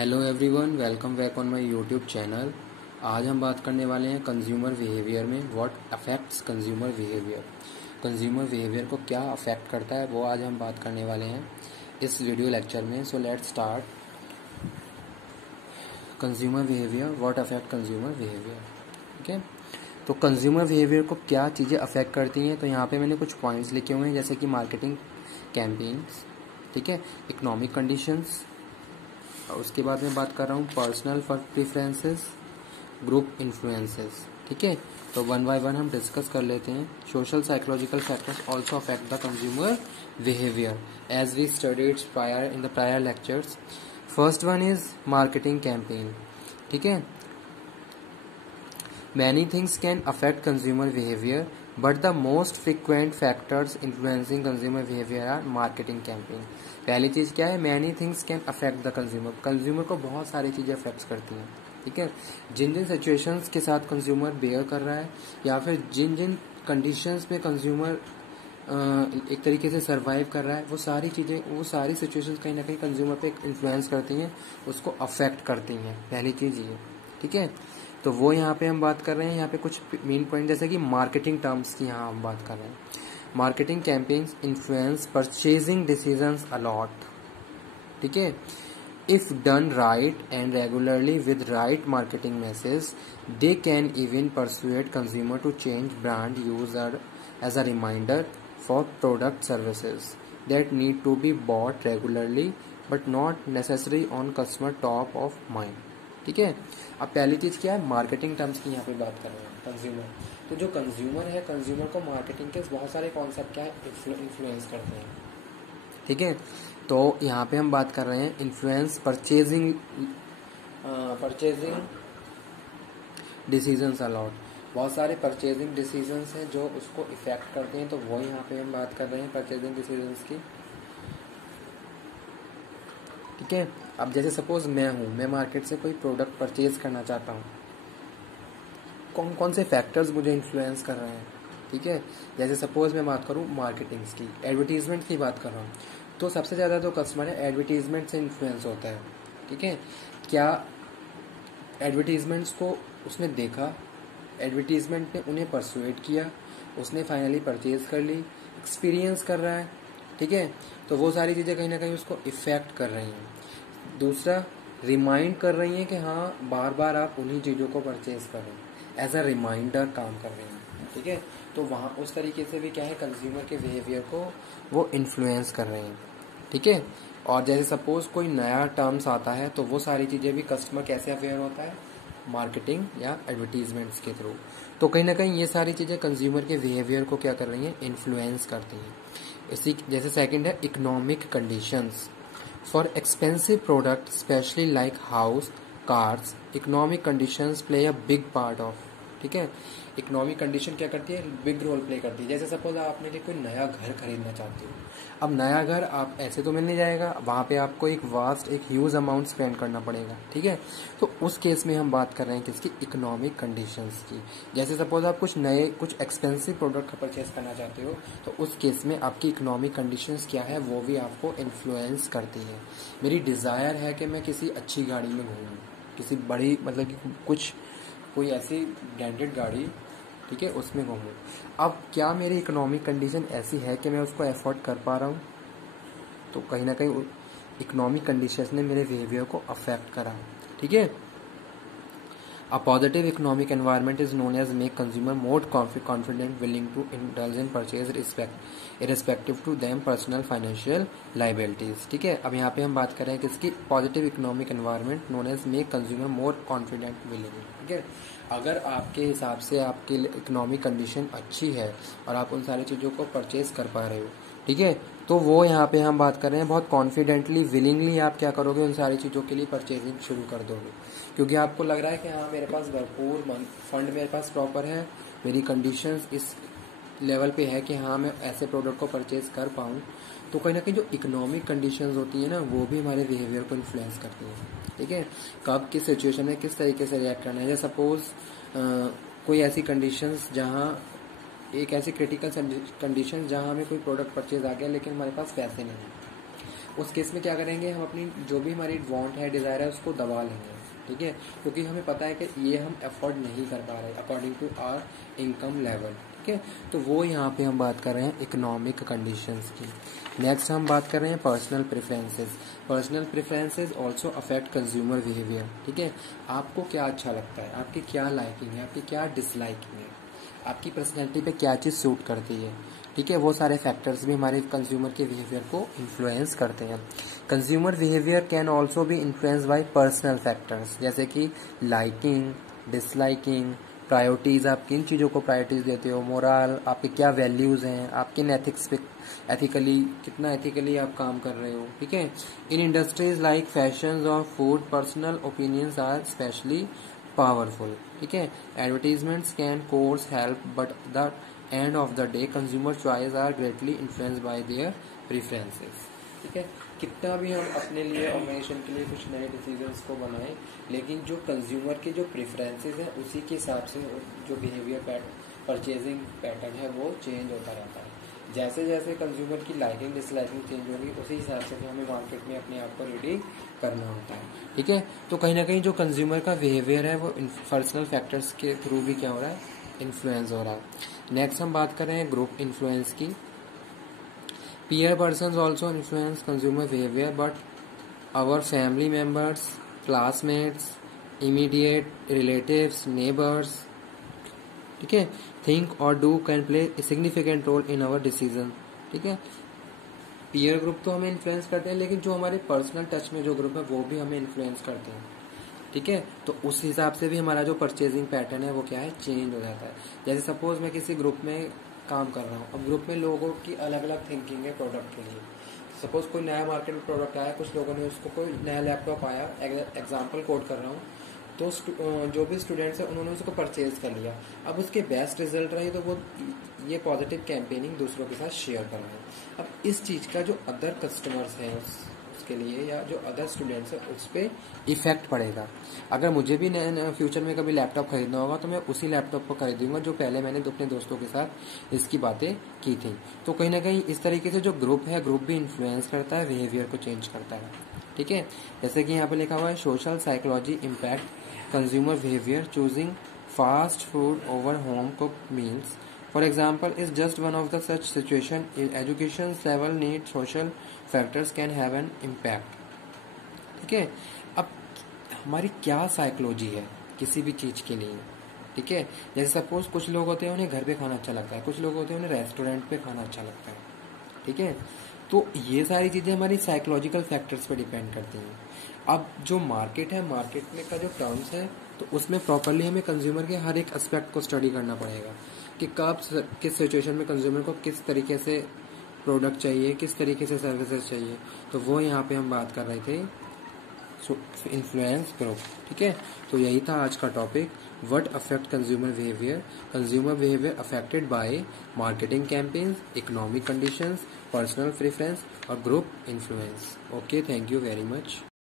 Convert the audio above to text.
Hello everyone, welcome back on my YouTube channel. आज हम बात करने वाले हैं कंज्यूमर बिहेवियर में what affects consumer behaviour. Consumer behaviour को क्या अफेक्ट करता है वो आज हम बात करने वाले हैं इस वीडियो लेक्चर में। So let's start. Consumer behaviour, what affect consumer behaviour. ठीक है, तो कंज्यूमर बिहेवियर को क्या चीज़ें अफेक्ट करती हैं। तो यहाँ पे मैंने कुछ पॉइंट्स लिखे हुए हैं, जैसे कि मार्केटिंग कैंपेन्स, ठीक है, इकोनॉमिक कंडीशंस, उसके बाद मैं बात कर रहा हूँ पर्सनल प्रेफरेंसेस, ग्रुप इन्फ्लुएंसेस। ठीक है, तो वन बाय वन हम डिस्कस कर लेते हैं। Social psychological factors also affect the consumer behaviour as we studied prior in the prior lectures. First one is marketing campaign. ठीक है, many things can affect consumer behaviour but the most frequent factors influencing consumer behaviour are marketing campaign. पहली चीज़ क्या है, many things can affect the consumer. Consumer को बहुत सारी चीज़ें अफेक्ट करती हैं। ठीक है, जिन जिन सिचुएशंस के साथ कंज्यूमर बेयर कर रहा है या फिर जिन जिन कंडीशंस में कंज्यूमर एक तरीके से सर्वाइव कर रहा है, वो सारी चीज़ें, वो सारी सिचुएशंस कहीं ना कहीं कंज्यूमर पे इन्फ्लुएंस करती हैं, उसको अफेक्ट करती हैं। पहली चीज़ ये। ठीक है, तो वो यहाँ पे हम बात कर रहे हैं। यहाँ पे कुछ मेन पॉइंट जैसे कि मार्केटिंग टर्म्स की यहाँ हम बात कर रहे हैं। Marketing campaigns influence purchasing decisions a lot. ठीक है, if done right and regularly with right marketing message they can even persuade consumer to change brand user as a reminder for product services that need to be bought regularly but not necessary on customer top of mind. ठीक है, अब पहली चीज़ क्या है, marketing terms की यहाँ पे बात कर रहे हैं। कंज्यूमर, तो जो कंज्यूमर है, कंज्यूमर को मार्केटिंग के बहुत सारे कॉन्सेप्ट क्या है, इन्फ्लुएंस करते हैं। ठीक है, तो यहाँ पे हम बात कर रहे हैं इन्फ्लुएंस परचेजिंग डिसीजंस अलॉट। बहुत सारे परचेजिंग डिसीजंस हैं जो उसको इफेक्ट करते हैं, तो वो यहाँ पे हम बात कर रहे हैं परचेजिंग डिसीजंस की। ठीक है, अब जैसे सपोज मैं मार्केट से कोई प्रोडक्ट परचेज करना चाहता हूँ, कौन कौन से फैक्टर्स मुझे इन्फ्लुएंस कर रहे हैं। ठीक है, जैसे सपोज मैं बात करूँ मार्केटिंग्स की, एडवर्टीजमेंट की बात कर रहा हूँ, तो सबसे ज़्यादा जो कस्टमर है एडवर्टीजमेंट से इन्फ्लुएंस होता है। ठीक है, क्या एडवर्टीजमेंट्स को उसने देखा, एडवर्टीजमेंट ने उन्हें परसुएट किया, उसने फाइनली परचेज कर ली, एक्सपीरियंस कर रहा है। ठीक है, तो वो सारी चीज़ें कहीं ना कहीं उसको इफ़ेक्ट कर रही हैं। दूसरा, रिमाइंड कर रही हैं कि हाँ बार बार आप उन्हीं चीज़ों को परचेज करें, एज अ रिमाइंडर काम कर रही हैं। ठीक है, तो वहाँ उस तरीके से भी क्या है, कंज्यूमर के बिहेवियर को वो इन्फ्लुएंस कर रहे हैं। ठीक है, और जैसे सपोज कोई नया टर्म्स आता है तो वो सारी चीज़ें भी कस्टमर कैसे अवेयर होता है, मार्केटिंग या एडवर्टीजमेंट्स के थ्रू। तो कहीं ना कहीं ये सारी चीज़ें कंज्यूमर के बिहेवियर को क्या कर रही हैं, इन्फ्लुएंस करती हैं। इसी जैसे सेकंड है economic conditions. For expensive product specially like house, cars, economic conditions play a big part of. ठीक है, इकोनॉमिक कंडीशन क्या करती है, बिग रोल प्ले करती है। जैसे सपोज आपने कोई नया घर खरीदना चाहते हो, अब नया घर आप ऐसे तो मिल नहीं जाएगा, वहाँ पे आपको एक ह्यूज अमाउंट स्पेंड करना पड़ेगा। ठीक है, तो उस केस में हम बात कर रहे हैं किसकी, इकोनॉमिक कंडीशंस की। जैसे सपोज आप कुछ एक्सपेंसिव प्रोडक्ट परचेज करना चाहते हो, तो उस केस में आपकी इकोनॉमिक कंडीशंस क्या है, वो भी आपको इन्फ्लुएंस करती है। मेरी डिज़ायर है कि मैं किसी अच्छी गाड़ी में घूमूँ, किसी बड़ी, मतलब कि कोई ऐसी ब्रांडेड गाड़ी, ठीक है, उसमें घूमूँ। अब क्या मेरी इकोनॉमिक कंडीशन ऐसी है कि मैं उसको अफोर्ड कर पा रहा हूँ, तो कहीं ना कहीं इकोनॉमिक कंडीशन ने मेरे बिहेवियर को अफेक्ट करा। ठीक है, A positive economic environment is known as make consumer more confident, willing to indulge in purchase irrespective to them personal financial liabilities. ठीक है, अब यहाँ पे हम बात कर रहे हैं किसकी, positive economic environment known as make consumer more confident willing. ठीक है, अगर आपके हिसाब से आपकी इकोनॉमिक कंडीशन अच्छी है और आप उन सारी चीज़ों को परचेज कर पा रहे हो, ठीक है, तो वो यहाँ पे हम बात कर रहे हैं बहुत कॉन्फिडेंटली, विलिंगली आप क्या करोगे, उन सारी चीज़ों के लिए परचेजिंग शुरू कर दोगे, क्योंकि आपको लग रहा है कि हाँ मेरे पास भरपूर फंड मेरे पास प्रॉपर है, मेरी कंडीशंस इस लेवल पे है कि हाँ मैं ऐसे प्रोडक्ट को परचेज कर पाऊँ। तो कहीं ना कहीं जो इकोनॉमिक कंडीशंस होती है ना, वो भी हमारे बिहेवियर को इन्फ्लुएंस करती हैं। ठीक है, कब किस सिचुएशन में किस तरीके से रिएक्ट करना है। जैसे सपोज कोई ऐसी कंडीशंस जहाँ एक ऐसी क्रिटिकल कंडीशन जहाँ हमें कोई प्रोडक्ट परचेज आ गया लेकिन हमारे पास पैसे नहीं है, उस केस में क्या करेंगे, हम अपनी जो भी हमारी वांट है, डिज़ायर है, उसको दबा लेंगे, ठीक है, क्योंकि हमें पता है कि ये हम अफोर्ड नहीं कर पा रहे according to our income level, ठीक है। तो वो यहाँ पे हम बात कर रहे हैं इकोनॉमिक कंडीशंस की। नेक्स्ट हम बात कर रहे हैं personal preferences. Personal preferences also affect consumer behaviour, ठीक है। आपको क्या अच्छा लगता है, आपकी क्या लाइकिंग है, आपकी क्या डिसलाइकिंग है, आपकी पर्सनैलिटी पे क्या चीज़ सूट करती है, ठीक है। वो सारे फैक्टर्स भी हमारे कंज्यूमर के बिहेवियर को इन्फ्लुएंस करते हैं। Consumer behaviour can also be influence by personal factors, जैसे कि लाइकिंग, डिसलाइकिंग, प्रायोरिटीज़, आप किन चीज़ों को प्रायोरिटीज़ देते हो, मोरल, आपके क्या वैल्यूज़ हैं, आप किन एथिक्स पे एथिकली कितना एथिकली आप काम कर रहे हो, ठीक है। इन इंडस्ट्रीज लाइक फैशन और food, personal opinions are specially powerful, ठीक है। Advertisements can course help, but the end of the day consumer choice are greatly influenced by their preferences, ठीक है। कितना भी हम अपने लिए ऑर्गेनाइजेशन के लिए कुछ नए डिसीजंस को बनाएं, लेकिन जो कंज्यूमर के जो प्रेफरेंसेस हैं उसी के हिसाब से जो बिहेवियर परचेजिंग पैटर्न है वो चेंज होता रहता है। जैसे जैसे कंज्यूमर की लाइकिंग डिसलाइकिंग चेंज होगी, उसी हिसाब से हमें मार्केट में अपने आप को रेडी करना होता है, ठीक है। तो कहीं ना कहीं जो कंज्यूमर का बिहेवियर है वो पर्सनल फैक्टर्स के थ्रू भी क्या हो रहा है, इन्फ्लुएंस हो रहा है। नेक्स्ट हम बात कर रहे हैं ग्रुप इन्फ्लुएंस की। Peer persons also influence consumer behavior, but our family members, classmates, immediate relatives, neighbors, ठीक है, think or do can play a significant role in our decision, ठीक है। पीयर ग्रुप तो हमें इन्फ्लुएंस करते हैं, लेकिन जो हमारे पर्सनल टच में जो ग्रुप है वो भी हमें इन्फ्लुएंस करते हैं, ठीक है। तो उस हिसाब से भी हमारा जो परचेजिंग पैटर्न है वो क्या है, चेंज हो जाता है। जैसे सपोज मैं किसी ग्रुप में काम कर रहा हूँ, अब ग्रुप में लोगों की अलग अलग थिंकिंग है प्रोडक्ट के लिए। सपोज कोई नया मार्केट में प्रोडक्ट आया, कुछ लोगों ने उसको कोई नया लैपटॉप आया, एग्जाम्पल कोड कर रहा हूँ, तो जो भी स्टूडेंट्स हैं उन्होंने उसको परचेज कर लिया। अब उसके बेस्ट रिजल्ट रही तो वो ये पॉजिटिव कैंपेनिंग दूसरों के साथ शेयर कर रहे हैं। अब इस चीज़ का जो अदर कस्टमर्स हैं उसके लिए या जो अदर स्टूडेंट्स हैं उस पर इफेक्ट पड़ेगा। अगर मुझे भी फ्यूचर में कभी लैपटॉप खरीदना होगा तो मैं उसी लैपटॉप को खरीदूंगा जो पहले मैंने अपने दोस्तों के साथ इसकी बातें की थी। तो कहीं ना कहीं इस तरीके से जो ग्रुप है, ग्रुप भी इन्फ्लुएंस करता है, बिहेवियर को चेंज करता है, ठीक है। जैसे कि यहाँ पे लिखा हुआ है social psychology impact consumer behavior, choosing fast food over home cooked meals, for example, is just one of the such situation. In education, several need social factors can have an impact, ठीक है। अब हमारी क्या psychology है किसी भी चीज़ के लिए, ठीक है। जैसे सपोज कुछ लोग होते हैं उन्हें घर पे खाना अच्छा लगता है, कुछ लोग होते हैं उन्हें रेस्टोरेंट पे खाना अच्छा लगता है, ठीक है। तो ये सारी चीज़ें हमारी साइकोलॉजिकल फैक्टर्स पे डिपेंड करती हैं। अब जो मार्केट है, मार्केट में का जो टर्म्स है, तो उसमें प्रॉपरली हमें कंज्यूमर के हर एक एस्पेक्ट को स्टडी करना पड़ेगा कि कब किस सिचुएशन में कंज्यूमर को किस तरीके से प्रोडक्ट चाहिए, किस तरीके से सर्विसेज चाहिए। तो वो यहाँ पे हम बात कर रहे थे इन्फ्लुएंस ग्रुप, ठीक है। तो यही था आज का topic, what affect consumer behaviour. Consumer behaviour affected by marketing campaigns, economic conditions, personal preference और group influence. Okay, thank you very much.